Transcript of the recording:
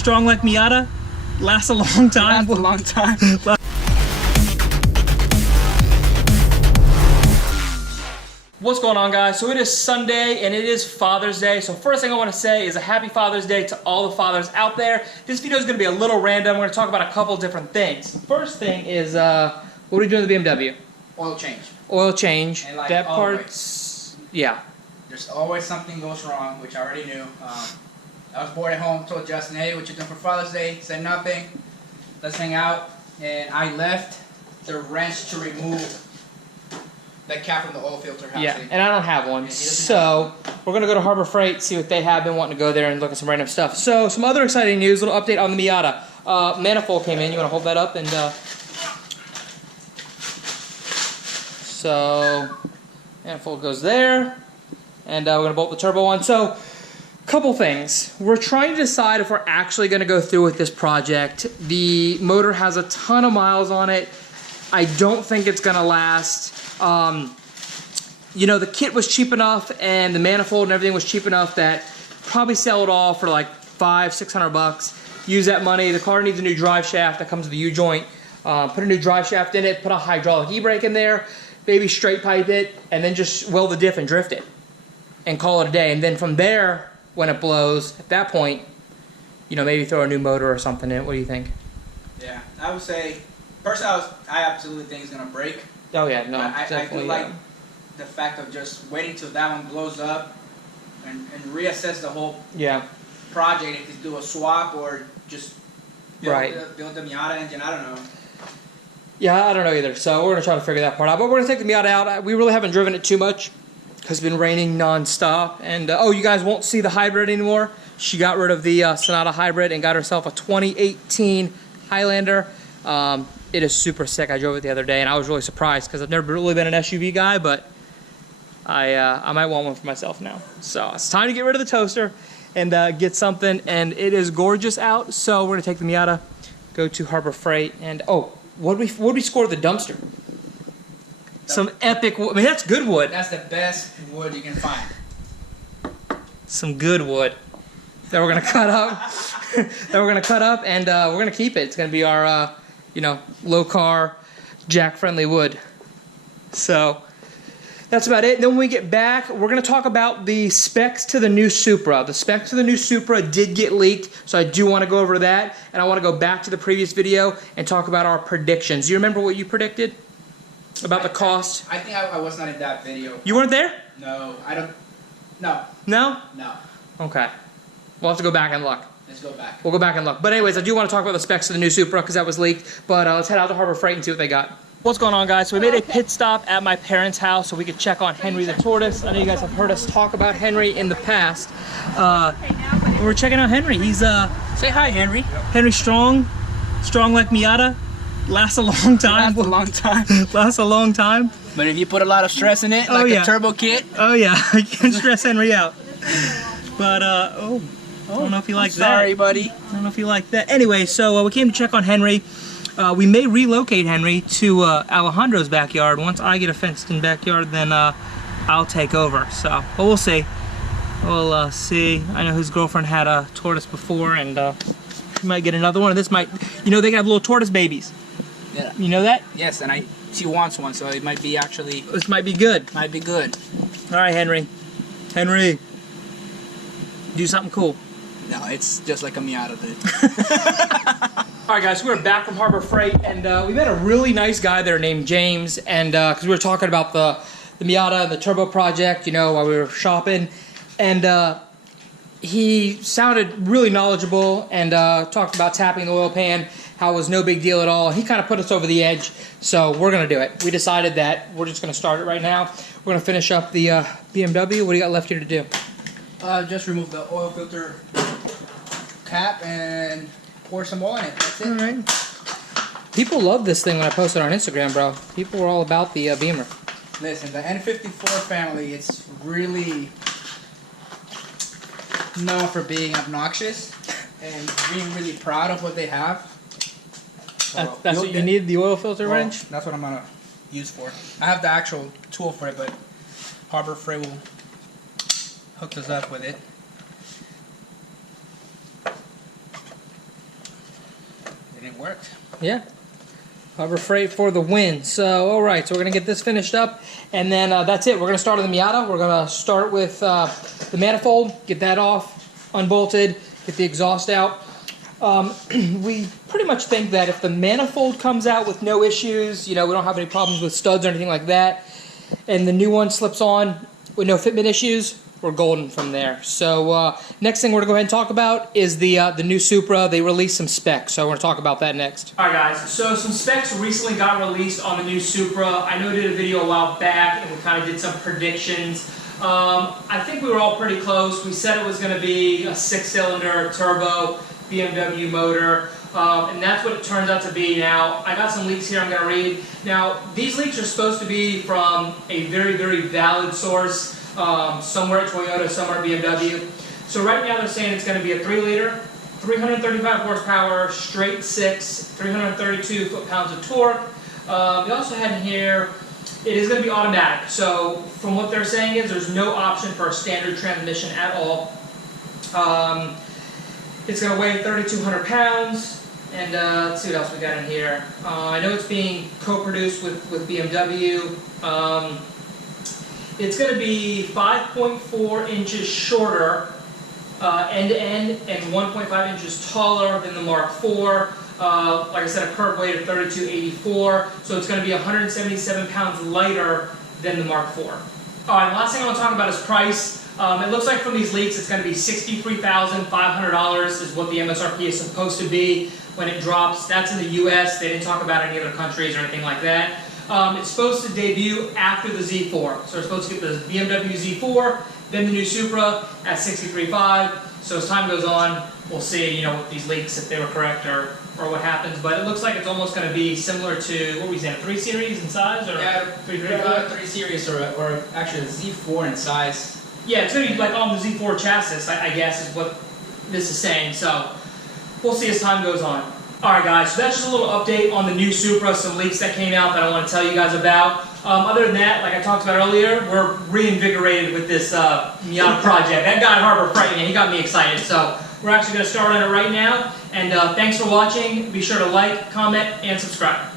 strong like Miata, lasts a long time. Lasts a long time. What's going on, guys? So it is Sunday and it is Father's Day. So first thing I want to say is a happy Father's Day to all the fathers out there. This video is going to be a little random. We're going to talk about a couple different things. First thing is, what are we doing to the BMW? Oil change. Oil change. And like that always, part's, yeah. There's always something goes wrong, which I already knew. I was bored at home, told Justin, hey, what you doing for Father's Day? He said nothing. Let's hang out. And I left the wrench to remove that cap from the oil filter housing. Yeah, and I don't have one. So we're going to go to Harbor Freight, see what they have. Been wanting to go there and look at some random stuff. So some other exciting news, a little update on the Miata. Manifold came in. You want to hold that up? And so manifold goes there. And we're going to bolt the turbo on. So couple things. We're trying to decide if we're actually going to go through with this project. The motor has a ton of miles on it. I don't think it's going to last. You know, the kit was cheap enough and the manifold and everything was cheap enough that probably sell it all for like $500-600 bucks. Use that money. The car needs a new drive shaft that comes with the U-joint. Put a new drive shaft in it, put a hydraulic e-brake in there, maybe straight pipe it, and then just weld the diff and drift it and call it a day. And then from there, when it blows, at that point, you know, maybe throw a new motor or something in it. What do you think? Yeah, I would say, personally, I absolutely think it's going to break. Oh yeah, no, I definitely. do like the fact of just waiting till that one blows up and reassess the whole project, if you do a swap or just build the Miata engine, I don't know. Yeah, I don't know either. So we're going to try to figure that part out. But we're going to take the Miata out. We really haven't driven it too much because it's been raining non-stop. And, oh, you guys won't see the hybrid anymore. She got rid of the Sonata hybrid and got herself a 2018 Highlander. It is super sick. I drove it the other day and I was really surprised because I've never really been an SUV guy, but I might want one for myself now. So it's time to get rid of the toaster and get something. And it is gorgeous out. So we're going to take the Miata, go to Harbor Freight, and oh, what did we score the dumpster? Some epic wood. I mean, that's good wood. That's the best wood you can find. Some good wood that we're gonna cut up. And we're gonna keep it. It's gonna be our, you know, low car, jack-friendly wood. So that's about it. And then when we get back, we're gonna talk about the specs to the new Supra. The specs to the new Supra did get leaked, so I do want to go over that. And I want to go back to the previous video and talk about our predictions. Do you remember what you predicted? About the cost? I think I was not in that video. You weren't there? No, I don't. No. No? No. Okay. We'll have to go back and look. Let's go back. We'll go back and look. But anyways, I do want to talk about the specs of the new Supra because that was leaked. But let's head out to Harbor Freight and see what they got. What's going on, guys? So we made a pit stop at my parents' house so we could check on Henry the tortoise. I know you guys have heard us talk about Henry in the past. We're checking out Henry. He's Say hi, Henry. Henry strong like Miata. Lasts a long time. Lasts a long time. Lasts a long time. But if you put a lot of stress in it, like a turbo kit. Oh yeah, I can stress Henry out. But I don't know if you like that. Sorry, buddy. I don't know if you like that. Anyway, so we came to check on Henry. We may relocate Henry to Alejandro's backyard. Once I get a fenced-in backyard, then I'll take over. So, but we'll see. We'll see. I know his girlfriend had a tortoise before, and she might get another one. And this might, you know, they can have little tortoise babies. Yeah. You know that? Yes, and she wants one, so it might be actually. This might be good. Might be good. All right, Henry. Henry, do something cool. No, it's just like a Miata, dude. All right, guys, we're back from Harbor Freight, and we met a really nice guy there named James, and because we were talking about the Miata and the turbo project, you know, while we were shopping, and he sounded really knowledgeable and talked about tapping the oil pan, how it was no big deal at all. He kind of put us over the edge, so we're going to do it. We decided that we're just going to start it right now. We're going to finish up the BMW. What do you got left here to do? Just remove the oil filter cap and pour some oil in it. That's it. All right. People love this thing when I post it on Instagram, bro. People were all about the Beamer. Listen, the N54 family, it's really known for being obnoxious and being really proud of what they have. That's what you need, the oil filter wrench? That's what I'm going to use for. I have the actual tool for it, but Harbor Freight will hook us up with it. And it worked. Yeah. Harbor Freight for the win. So, all right, so we're going to get this finished up, and then that's it. We're going to start on the Miata. We're going to start with the manifold, get that off, unbolted, get the exhaust out. We pretty much think that if the manifold comes out with no issues, we don't have any problems with studs or anything like that, and the new one slips on with no fitment issues, we're golden from there. So next thing we're going to go ahead and talk about is the new Supra. They released some specs, so we're going to talk about that next. Alright guys, so some specs recently got released on the new Supra. I know I did a video a while back and we kind of did some predictions. I think we were all pretty close. We said it was going to be a 6-cylinder turbo BMW motor, and that's what it turns out to be now. I got some leaks here I'm going to read. Now, these leaks are supposed to be from a very, very valid source. Somewhere at Toyota, somewhere at BMW. So right now they're saying it's going to be a 3-liter, 335 horsepower, straight 6, 332 foot-pounds of torque. They also had in here, it is going to be automatic. So from what they're saying is there's no option for a standard transmission at all. It's going to weigh 3,200 pounds. And let's see what else we got in here. I know it's being co-produced with BMW. It's going to be 5.4 inches shorter end-to-end and 1.5 inches taller than the Mark IV. Like I said, a curb weight of 3284, so it's going to be 177 pounds lighter than the Mark IV. Alright, last thing I want to talk about is price. It looks like from these leaks it's going to be $63,500 is what the MSRP is supposed to be when it drops. That's in the US. They didn't talk about any other countries or anything like that. It's supposed to debut after the Z4. So we're supposed to get the BMW Z4, then the new Supra at $63,500. So as time goes on, we'll see, with these leaks if they were correct or what happens. But it looks like it's almost going to be similar to, what were we saying, a 3 Series in size? Or Yeah, 335? 3 Series or actually a Z4 in size. Yeah, it's going to be like on the Z4 chassis, I guess, is what this is saying. So we'll see as time goes on. Alright guys, so that's just a little update on the new Supra, some leaks that came out that I want to tell you guys about. Other than that, like I talked about earlier, we're reinvigorated with this Miata project. That guy at Harbor Freight, man, he got me excited. So we're actually going to start on it right now. And thanks for watching. Be sure to like, comment, and subscribe.